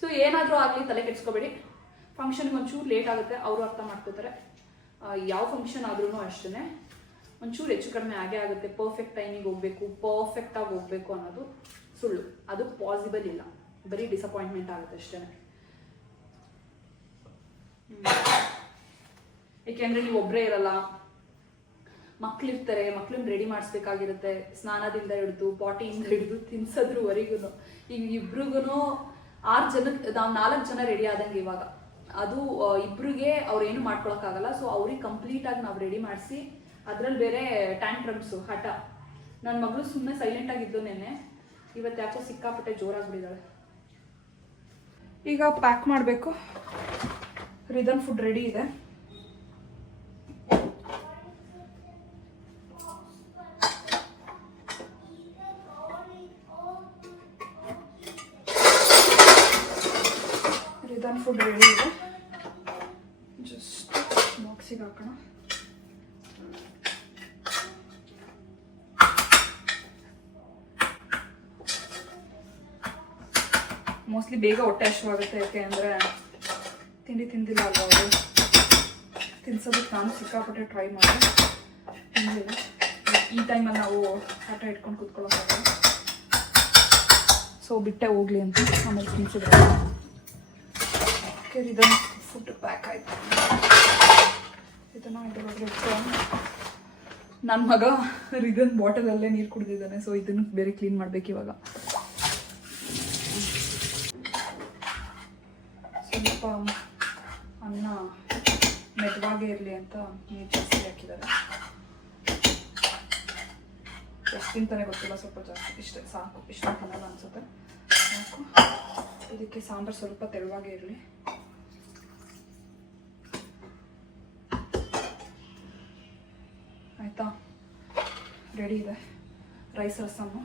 ಸೊ ಏನಾದರೂ ಆಗಲಿ ತಲೆ ಕೆಡ್ಸ್ಕೊಬೇಡಿ. ಫಂಕ್ಷನ್ಗೆ ಒಂಚೂರು ಲೇಟ್ ಆಗುತ್ತೆ, ಅವರು ಅರ್ಥ ಮಾಡ್ಕೋತಾರೆ. ಯಾವ ಫಂಕ್ಷನ್ ಆದ್ರೂ ಅಷ್ಟೇ ಒಂಚೂರು ಹೆಚ್ಚು ಕಡಿಮೆ ಆಗೇ ಆಗುತ್ತೆ. ಪರ್ಫೆಕ್ಟ್ ಟೈಮಿಗೆ ಹೋಗ್ಬೇಕು, ಪರ್ಫೆಕ್ಟಾಗಿ ಹೋಗ್ಬೇಕು ಅನ್ನೋದು ಸುಳ್ಳು. ಅದು ಪಾಸಿಬಲ್ ಇಲ್ಲ, ಬರೀ ಡಿಸಪಾಯಿಂಟ್ಮೆಂಟ್ ಆಗುತ್ತೆ ಅಷ್ಟೇ. ಏಕೆಂದರೆ ನೀವು ಒಬ್ಬರೇ ಇರಲ್ಲ, ಮಕ್ಳಿರ್ತಾರೆ, ಮಕ್ಳನ್ನ ರೆಡಿ ಮಾಡಿಸ್ಬೇಕಾಗಿರುತ್ತೆ. ಸ್ನಾನದಿಂದ ಹಿಡಿದು ಪಾಟಿಯಿಂದ ಹಿಡಿದು ತಿನ್ಸೋದ್ರವರೆಗೂ. ಈಗ ಇಬ್ರಿಗೂ 6 ಜನಕ್ಕೆ ನಾವು 4 ಜನ ರೆಡಿ ಆದಂಗೆ ಇವಾಗ. ಅದು ಇಬ್ರಿಗೆ ಅವ್ರೇನು ಮಾಡ್ಕೊಳಕ್ಕಾಗಲ್ಲ. ಸೊ ಅವ್ರಿಗೆ ಕಂಪ್ಲೀಟಾಗಿ ನಾವು ರೆಡಿ ಮಾಡಿಸಿ, ಅದ್ರಲ್ಲಿ ಬೇರೆ ಟ್ಯಾಂಟ್ರಮ್ಸು, ಹಠ. ನನ್ನ ಮಗಳು ಸುಮ್ಮನೆ ಸೈಲೆಂಟಾಗಿದ್ದು ನೆನ್ನೆ, ಇವತ್ತು ಯಾಕೋ ಸಿಕ್ಕಾಪಟ್ಟೆ ಜೋರಾಗ್ಬಿಟ್ಟಿದ್ದಾಳೆ. ಈಗ ಪ್ಯಾಕ್ ಮಾಡಬೇಕು. ರಿದಮ್ ಫುಡ್ ರೆಡಿ ಇದೆ. ರಿದಮ್ ಫುಡ್ ರೆಡಿ ಇದೆ. ಜಸ್ಟ್ ಬಾಕ್ಸಿಗೆ ಹಾಕೋಣ. ಮೋಸ್ಟ್ಲಿ ಬೇಗ ಹೊಟ್ಟೆ ಹಸಿವಾಗುತ್ತೆ. ಯಾಕೆ ಅಂದರೆ ತಿಂಡಿ ತಿಂದಿಲ್ಲ ಅಲ್ವ ಅವರು. ತಿನ್ಸೋದಕ್ಕೆ ನಾನು ಸಿಕ್ಕಾಪಟ್ಟೆ ಟ್ರೈ ಮಾಡಿ ತಿಂದಿಲ್ಲ. ಈ ಟೈಮಲ್ಲಿ ನಾವು ಆಟ ಇಟ್ಕೊಂಡು ಕೂತ್ಕೊಳ್ಳೋಕ್ಕಾಗಲ್ಲ. ಸೊ ಬಿಟ್ಟೆ ಹೋಗ್ಲಿ ಅಂತ ಆಮೇಲೆ ತಿನ್ಸಿದ್ರೆ. ಓಕೆ, ಇದನ್ನು ಫುಡ್ ಪ್ಯಾಕ್ ಆಯಿತು. ಇದನ್ನು ಇದರೊಳಗೆ ನನ್ನ ಮಗ ರಿದನ್ ಬಾಟಲಲ್ಲೇ ನೀರು ಕುಡಿದಿದ್ದಾನೆ. ಸೊ ಇದನ್ನು ಬೇರೆ ಕ್ಲೀನ್ ಮಾಡ್ಬೇಕು ಇವಾಗ. ಸ್ವಲ್ಪ ಅನ್ನ ಮೆತ್ತವಾಗೇ ಇರಲಿ ಅಂತ ನೀರು ಜಾಸ್ತಿ ಹಾಕಿದ್ದಾರೆ. ಎಷ್ಟು ತಿಂತಾನೆ ಗೊತ್ತಿಲ್ಲ, ಸ್ವಲ್ಪ ಜಾಸ್ತಿ. ಇಷ್ಟೇ ಸಾಕು, ಇಷ್ಟ ತಿನ್ನಲ್ಲ ಅನ್ಸುತ್ತೆ. ಸಾಕು. ಇದಕ್ಕೆ ಸಾಂಬಾರು ಸ್ವಲ್ಪ ತೆಳುವಾಗೇ ಇರಲಿ. ಆಯಿತಾ, ರೆಡಿ ಇದೆ ರೈಸ್ ರಸಮ್ಮು.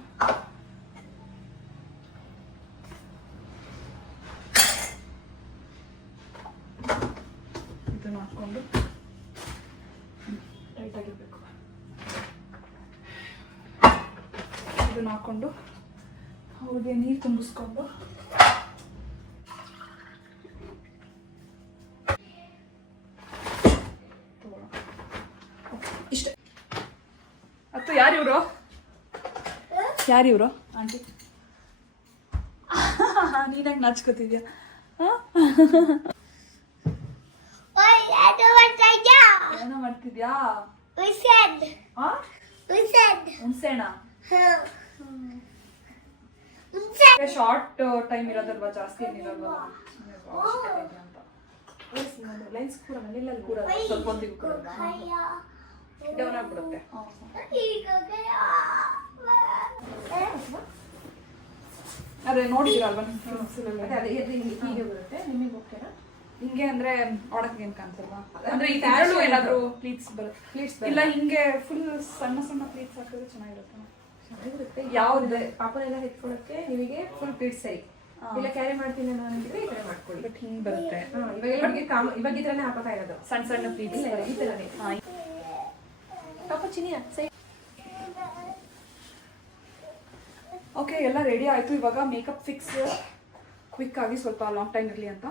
ಇದನ್ನು ಹಾಕ್ಕೊಂಡು ಟೈಟಾಗಿರಬೇಕು. ಇದನ್ನು ಹಾಕ್ಕೊಂಡು ಅವ್ರಿಗೆ ನೀರು ತುಂಬಿಸ್ಕೊಂಡು ಇಷ್ಟೇ. ಅಥವಾ ಯಾರಿವರು ಆಂಟಿ? ನೀನಾಗ ನಾಚ್ಕೋತಿದ್ಯಾ? ಏನೋ ಮಾಡ್ತಿದ್ಯಾ? ಹುಣ್ಸೆಣ್ಣ ಶಾರ್ಟ್ ಟೈಮ್ ಇರೋದಲ್ವಾ, ಜಾಸ್ತಿ ಏನಿರಲ್ವಾ ಅಂತ. ಲೈನ್ಸ್ ಕೂಡ ಮನೇಲಿ ಕೂಡ ಸ್ವಲ್ಪ ಹೊತ್ತಿಗೆ ಕೂಡ ಡೌನ್ ಆಗ್ಬಿಡುತ್ತೆ. ಅದೇ ನೋಡಿದಿರಲ್ವಾ ಹೀಗೆ ಬರುತ್ತೆ ನಿಮಗೆ? ಓಕೆನಾ? ಹಿಂಗೆ ಅಂದ್ರೆ ಆಡಕ್ಕೆ ಏನು ಕಾಣಿಸಲ್ವಾ? ಅಂದ್ರೆ ಇದರಲ್ಲೂ ಏನಾದರೂ ಪ್ಲೀಟ್ಸ್ ಬರುತ್ತೆ? ಇಲ್ಲ, ಹಿಂಗೆ ಫುಲ್ ಸಣ್ಣ ಸಣ್ಣ ಪ್ಲೀಟ್ಸ್ ಹಾಕಿದ್ರೆ ಚೆನ್ನಾಗಿರುತ್ತೆ. ಯಾವ್ದು ಪಾಪನೆಲ್ಲ ಎತ್ಕೊಳ್ಳೋಕೆ ನಿಮಗೆ ಫುಲ್ ಪ್ಲೀಟ್ಸ್ ಸರಿ. ಇಲ್ಲ ಕ್ಯಾರಿ ಮಾಡ್ತೀನಿ ನಾನು ಅಂತಿದ್ರೆ ಈ ತರ ಮಾಡ್ಕೊಳ್ಳಿ. ಬಟ್ ಹಿಂಗೆ ಬರುತ್ತೆ. ಇವಾಗ ಇದ್ರನ್ನೇ ಹಾಕೋತಾ ಇರೋದು ಸಣ್ಣ ಸಣ್ಣ ಪ್ಲೀಟ್ಸ್ ಈ ತರನೇ. ಪಾಪ ಚಿನಿಯ ಸೈ. ಓಕೆ, ಎಲ್ಲ ರೆಡಿ ಆಯಿತು. ಇವಾಗ ಮೇಕಪ್ ಫಿಕ್ಸ್ ಕ್ವಿಕ್ ಆಗಿ ಸ್ವಲ್ಪ ಲಾಂಗ್ ಟೈಮ್ ಇರಲಿ ಅಂತ.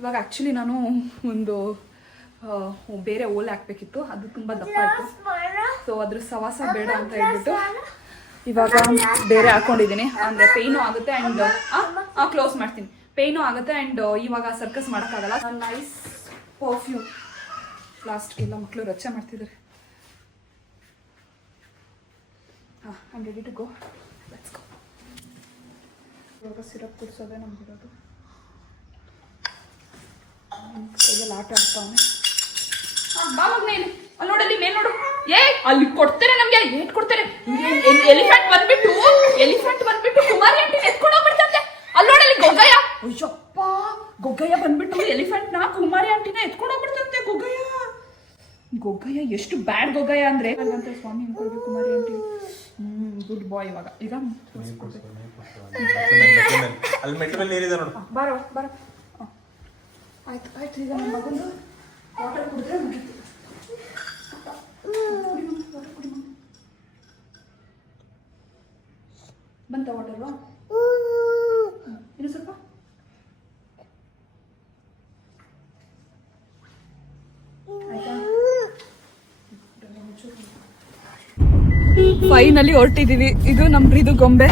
ಇವಾಗ ಆ್ಯಕ್ಚುಲಿ ನಾನು ಒಂದು ಬೇರೆ ಓಲೆ ಹಾಕ್ಬೇಕಿತ್ತು, ಅದು ತುಂಬ ದಪ್ಪ ಆಯಿತು. ಸೊ ಅದ್ರ ಸವಾಸ ಬೇಡ ಅಂತ ಹೇಳ್ಬಿಟ್ಟು ಇವಾಗ ಬೇರೆ ಹಾಕ್ಕೊಂಡಿದ್ದೀನಿ. ಅಂದರೆ ಪೇಯ್ನು ಆಗುತ್ತೆ ಆ್ಯಂಡ್ ಕ್ಲೋಸ್ ಮಾಡ್ತೀನಿ. ಪೇಯ್ನು ಆಗುತ್ತೆ ಆ್ಯಂಡ್ ಇವಾಗ ಸರ್ಕಸ್ ಮಾಡೋಕ್ಕಾಗಲ್ಲ. Nice perfume. ಲಾಸ್ಟ್ಗೆಲ್ಲ ಮಕ್ಕಳು ರಚೆ ಮಾಡ್ತಿದ್ದಾರೆ. ಹಾಂ I am ready to go. Let's go. ಇವಾಗ ಸಿರಪ್ ಕುಡಿಸೋದೇ ನಮಗಿರೋದು. ಕೈಯಲ್ಲಿ ಆಟ ಆಡ್ತಾವನೆ. ಬಾ ಮಗನೇ ಇಲ್ಲಿ. ಅಲ್ಲಿ ನೋಡಲ್ಲಿ ಮೇಲ್ ನೋಡು. ಅಲ್ಲಿ ಕೊಡ್ತಾರೆ ನಮ್ಗೆ, ಏಟ್ ಕೊಡ್ತಾರೆ. ಎಲಿಫೆಂಟ್ ಬಂದ್ಬಿಟ್ಟು ಕುಮಾರಿ ಆಂಟಿ ಎತ್ಕೊಂಡು ಹೋಗ್ಬಿಡ್ತಂತೆ. ಅಲ್ಲಿ ನೋಡಲ್ಲಿ ಗೊಗ್ಗಯ್ಯ. ಅಯ್ಯಪ್ಪ, ಗೊಗ್ಗಯ್ಯ ಬಂದ್ಬಿಟ್ಟು ಎಲಿಫೆಂಟ್ನ ಕುಮಾರಿ ಆಂಟಿನ ಎತ್ಕೊಂಡು ಹೋಗ್ಬಿಡ್ತಂತೆ. ಗೊಗ್ಗಯ್ಯ ಎಷ್ಟು ಬ್ಯಾಡ್ ಗೊಗ್ಗಯ್ಯ ಅಂದ್ರೆ ಅಲ್ಲಂತೆ. ಸ್ವಾಮಿ ಅನ್ಕೊಳ್ಬೇಕು ಕುಮಾರಿ ಆಂಟಿ. ಗುಡ್ ಬಾಯ್. ಇವಾಗ ಈಗ ಅಲ್ಲಿ ಮೆಟ್ಲ ಮೇಲೆ ನೀರಿದೆ ನೋಡು. ಬಾರೋ ಆಯ್ತು. ಈಗ ನನ್ನ ಮಗಂದು ವಾಟರ್ ಕುಡಿದ್ರೆ ಮುಗೀತು. ಬಂತ ವಾಟರ್ವಾ? ಇನ್ನು ಸ್ವಲ್ಪ. ಫೈನಲಿ ಹೊರಟಿದೀವಿ. ಇದು ನಮ್ಮ ರಿದು ಗೊಂಬೆ.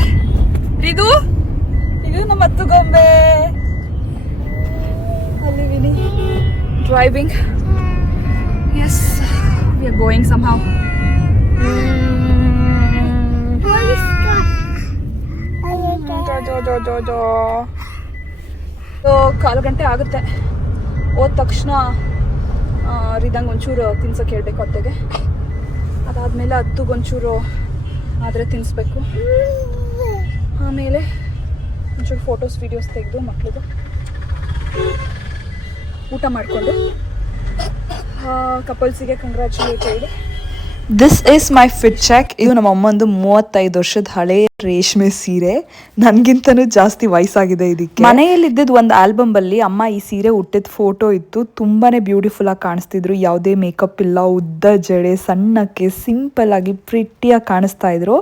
ಇದು ನಮ್ಮ ಹತ್ತು ಗೊಂಬೆ. ಅಲ್ಲಿ Vini driving. Yes, we are going somehow. ಕಾಲು ಗಂಟೆ ಆಗುತ್ತೆ. ಹೋದ ತಕ್ಷಣ ರಿದಂಗೆ ಒಂಚೂರು ತಿನ್ಸೋಕೆ ಹೇಳ್ಬೇಕು ಅತ್ತೆಗೆ. ಅದಾದಮೇಲೆ ಹತ್ತುಗೊಂಚೂರು ಆದರೆ ತಿನ್ನಿಸ್ಬೇಕು. ಆಮೇಲೆ ಒಂಚೂರು ಫೋಟೋಸ್ ವೀಡಿಯೋಸ್ ತೆಗೆದು ಮಕ್ಕಳಿಗೆ ಊಟ ಮಾಡಿಕೊಂಡು ಕಪಲ್ಸಿಗೆ ಕಂಗ್ರ್ಯಾಚುಲೇಟ್ ಹೇಳಿ. This is my fit check. ಇದು ನಮ್ಮ ಅಮ್ಮಂದು 35 ವರ್ಷದ ಹಳೆ ರೇಷ್ಮೆ ಸೀರೆ. ನನಗಿಂತನೂ ಜಾಸ್ತಿ ವಯಸ್ಸಾಗಿದೆ ಇದಕ್ಕೆ. ಮನೆಯಲ್ಲಿದ್ದ ಒಂದು ಆಲ್ಬಮ್ ಅಲ್ಲಿ ಅಮ್ಮ ಈ ಸೀರೆ ಹುಟ್ಟಿದ ಫೋಟೋ ಇತ್ತು. ತುಂಬಾನೇ ಬ್ಯೂಟಿಫುಲ್ ಆಗಿ ಕಾಣಿಸ್ತಿದ್ರು. ಯಾವುದೇ ಮೇಕಪ್ ಇಲ್ಲ, ಉದ್ದ ಜಡೆ, ಸಣ್ಣಕ್ಕೆ ಸಿಂಪಲ್ ಆಗಿ ಪ್ರಿಟ್ಟಿಯಾಗಿ ಕಾಣಿಸ್ತಾ ಇದ್ರು.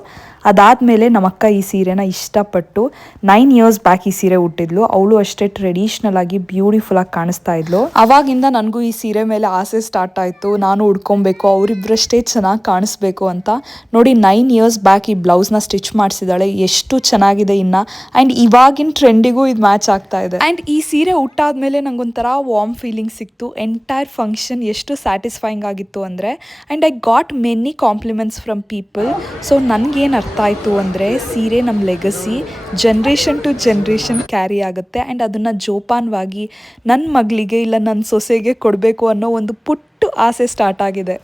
ಅದಾದ್ಮೇಲೆ ನಮ್ಮ ಅಕ್ಕ ಈ ಸೀರೆನ ಇಷ್ಟಪಟ್ಟು 9 ಇಯರ್ಸ್ ಬ್ಯಾಕ್ ಈ ಸೀರೆ ಹುಟ್ಟಿದ್ಲು. ಅವಳು ಅಷ್ಟೇ ಟ್ರೆಡಿಷನಲ್ ಆಗಿ ಬ್ಯೂಟಿಫುಲ್ ಆಗಿ ಕಾಣಿಸ್ತಾ ಇದ್ಲು. ಅವಾಗಿಂದ ನನಗೂ ಈ ಸೀರೆ ಮೇಲೆ ಆಸೆ ಸ್ಟಾರ್ಟ್ ಆಯ್ತು. ನಾನು ಉಡ್ಕೊಬೇಕು, ಅವರಿಬ್ಬರಷ್ಟೇ ಚೆನ್ನಾಗಿ ಕಾಣಿಸ್ಬೇಕು ಅಂತ. ನೋಡಿ 9 ಇಯರ್ಸ್ ಬ್ಯಾಕ್ ಈ ಬ್ಲೌಸ್ನ ಸ್ಟಿಚ್ ಮಾಡಿಸಿದಾಳೆ. ಎಷ್ಟು ಚೆನ್ನಾಗಿದೆ ಇನ್ನ. ಆ್ಯಂಡ್ ಇವಾಗಿನ ಟ್ರೆಂಡಿಗೂ ಇದು ಮ್ಯಾಚ್ ಆಗ್ತಾ ಇದೆ. ಆ್ಯಂಡ್ ಈ ಸೀರೆ ಉಟ್ಟಾದ್ಮೇಲೆ ನಂಗೊಂಥರ ವಾರ್ಮ್ ಫೀಲಿಂಗ್ ಸಿಕ್ತು. ಎಂಟೈರ್ ಫಂಕ್ಷನ್ ಎಷ್ಟು ಸ್ಯಾಟಿಸ್ಫೈಯಿಂಗ್ ಆಗಿತ್ತು ಅಂದರೆ. And I got many compliments from people. So ನನಗೇನು ಅರ್ಥ ಆಯಿತು ಅಂದರೆ, ಸೀರೆ ನಮ್ಮ legacy generation to generation carry ಆಗುತ್ತೆ. ಆ್ಯಂಡ್ ಅದನ್ನು ಜೋಪಾನವಾಗಿ ನನ್ನ ಮಗಳಿಗೆ ಇಲ್ಲ ನನ್ನ ಸೊಸೆಗೆ ಕೊಡಬೇಕು ಅನ್ನೋ ಒಂದು ಪುಟ್ಟು ಆಸೆ ಸ್ಟಾರ್ಟ್ ಆಗಿದೆ.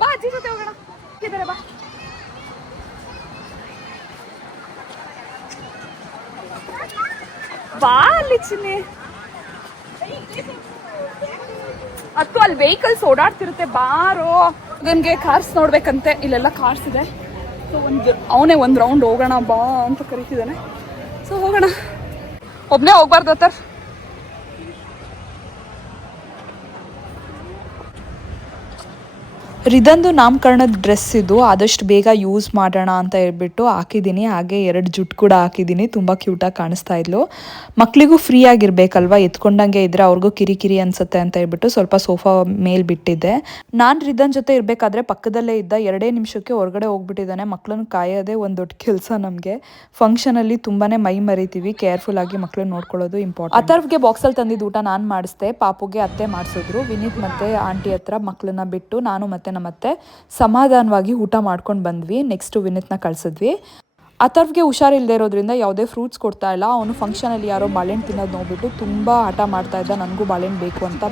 ಬಾ ಅಜ್ಜಿ ಜೊತೆ ಹೋಗೋಣ. ಬಾ ಬಾ ಅಲ್ಲಿ ಚಿನ್ನಿ. ಅಥವಾ ಅಲ್ಲಿ ವೆಹಿಕಲ್ಸ್ ಓಡಾಡ್ತಿರುತ್ತೆ. ಬಾರೋ, ನನಗೆ ಕಾರ್ಸ್ ನೋಡ್ಬೇಕಂತೆ. ಇಲ್ಲೆಲ್ಲ ಕಾರ್ಸ್ ಇದೆ. ಸೊ ಅವನೇ ಒಂದು ರೌಂಡ್ ಹೋಗೋಣ ಬಾ ಅಂತ ಕರೀತಿದ್ದಾನೆ. ಸೊ ಹೋಗೋಣ. ಒಬ್ಬನೇ ಹೋಗ್ಬಾರ್ದು ಅತ್ತರ್. ರಿದಂದು ನಾಮಕರಣದ ಡ್ರೆಸ್ ಇದು. ಆದಷ್ಟು ಬೇಗ ಯೂಸ್ ಮಾಡೋಣ ಅಂತ ಹೇಳ್ಬಿಟ್ಟು ಹಾಕಿದ್ದೀನಿ. ಹಾಗೆ 2 ಜುಟ್ಟು ಕೂಡ ಹಾಕಿದ್ದೀನಿ. ತುಂಬ ಕ್ಯೂಟಾಗಿ ಕಾಣಿಸ್ತಾ ಇದ್ಲು. ಮಕ್ಕಳಿಗೂ ಫ್ರೀ ಆಗಿರ್ಬೇಕಲ್ವ, ಎತ್ಕೊಂಡಂಗೆ ಇದ್ರೆ ಅವ್ರಿಗೂ ಕಿರಿಕಿರಿ ಅನ್ಸುತ್ತೆ ಅಂತ ಹೇಳ್ಬಿಟ್ಟು ಸ್ವಲ್ಪ ಸೋಫಾ ಮೇಲ್ ಬಿಟ್ಟಿದ್ದೆ. ನಾನು ರಿದನ್ ಜೊತೆ ಇರಬೇಕಾದ್ರೆ ಪಕ್ಕದಲ್ಲೇ ಇದ್ದ 2 ನಿಮಿಷಕ್ಕೆ ಹೊರಗಡೆ ಹೋಗ್ಬಿಟ್ಟಿದ್ದಾನೆ. ಮಕ್ಕಳನ್ನ ಕಾಯೋದೇ ಒಂದು ದೊಡ್ಡ ಕೆಲಸ ನಮಗೆ. ಫಂಕ್ಷನಲ್ಲಿ ತುಂಬಾ ಮೈ ಮರಿತೀವಿ. ಕೇರ್ಫುಲ್ ಆಗಿ ಮಕ್ಕಳನ್ನ ನೋಡ್ಕೊಳ್ಳೋದು ಇಂಪಾರ್ಟೆಂಟ್. ಅಥರ್ವ್ಗೆ ಬಾಕ್ಸಲ್ಲಿ ತಂದಿದ್ದು ಊಟ ನಾನು ಮಾಡಿಸ್ದೆ. ಪಾಪುಗೆ ಅತ್ತೆ ಮಾಡಿಸಿದ್ರು. ವಿನೀತ್ ಮತ್ತೆ ಆಂಟಿ ಹತ್ರ ಮಕ್ಕಳನ್ನ ಬಿಟ್ಟು ನಾನು ಮತ್ತೆ ಮತ್ತೆ ಸಮಾಧಾನವಾಗಿ ಊಟ ಮಾಡ್ಕೊಂಡು ಬಂದ್ವಿ. ನೆಕ್ಸ್ಟ್ ವಿನೀತ್ನ ಕಳ್ಸಿದ್ವಿ. ಅಥರ್ವ್ಗೆ ಹುಷಾರಿಲ್ಲದೆ ಇರೋದ್ರಿಂದ ಯಾವುದೇ ಫ್ರೂಟ್ಸ್ ಕೊಡ್ತಾ ಇಲ್ಲ. ಅವನು ಫಂಕ್ಷನಲ್ಲಿ ಯಾರೋ ಬಾಳೆಹಣ್ಣು ತಿನ್ನೋದು ನೋಡ್ಬಿಟ್ಟು ತುಂಬ ಆಟ ಮಾಡ್ತಾ ಇದ್ದ. ನನಗೂ ಬಾಳೆಹಣ್ಣು ಬೇಕು ಅಂತ.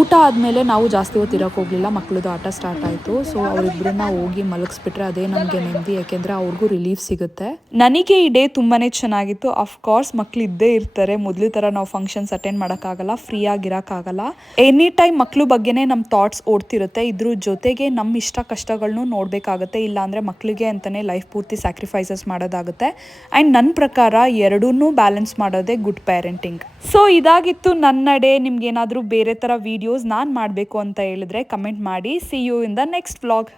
ಊಟ ಆದಮೇಲೆ ನಾವು ಜಾಸ್ತಿ ಹೊತ್ತು ಇರೋಕೆ ಹೋಗಲಿಲ್ಲ. ಮಕ್ಕಳದು ಆಟ ಸ್ಟಾರ್ಟ್ ಆಯಿತು. ಸೊ ಅವರಿಬ್ಬರನ್ನ ಹೋಗಿ ಮಲಗಿಸ್ಬಿಟ್ರೆ ಅದೇ ನಮಗೆ ನೆಮ್ಮದಿ. ಯಾಕೆಂದರೆ ಅವ್ರಿಗೂ ರಿಲೀಫ್ ಸಿಗುತ್ತೆ. ನನಗೆ ಈ ಡೇ ತುಂಬಾ ಚೆನ್ನಾಗಿತ್ತು. ಅಫ್ಕೋರ್ಸ್ ಮಕ್ಳು ಇದ್ದೇ ಇರ್ತಾರೆ. ಮೊದಲು ಥರ ನಾವು ಫಂಕ್ಷನ್ಸ್ ಅಟೆಂಡ್ ಮಾಡೋಕ್ಕಾಗಲ್ಲ, ಫ್ರೀ ಆಗಿರೋಕ್ಕಾಗಲ್ಲ. ಎನಿ ಟೈಮ್ ಮಕ್ಕಳು ಬಗ್ಗೆನೇ ನಮ್ಮ ಥಾಟ್ಸ್ ಓಡ್ತಿರುತ್ತೆ. ಇದ್ರ ಜೊತೆಗೆ ನಮ್ಮ ಇಷ್ಟ ಕಷ್ಟಗಳನ್ನೂ ನೋಡಬೇಕಾಗುತ್ತೆ. ಇಲ್ಲಾಂದರೆ ಮಕ್ಕಳಿಗೆ ಅಂತಲೇ ಲೈಫ್ ಪೂರ್ತಿ ಸ್ಯಾಕ್ರಿಫೈಸಸ್ ಮಾಡೋದು ಆಗುತ್ತೆ. ಆ್ಯಂಡ್ ನನ್ನ ಪ್ರಕಾರ ಎರಡನ್ನೂ ಬ್ಯಾಲೆನ್ಸ್ ಮಾಡೋದೇ ಗುಡ್ ಪೇರೆಂಟಿಂಗ್. ಸೊ ಇದಾಗಿತ್ತು ನನ್ನ ಡೇ. ನಿಮ್ಗೆ ಏನಾದರೂ ಬೇರೆ ಥರ ವಿಡಿಯೋಸ್ ನಾನು ಮಾಡಬೇಕು ಅಂತ ಹೇಳಿದ್ರೆ ಕಮೆಂಟ್ ಮಾಡಿ. See you in the next vlog.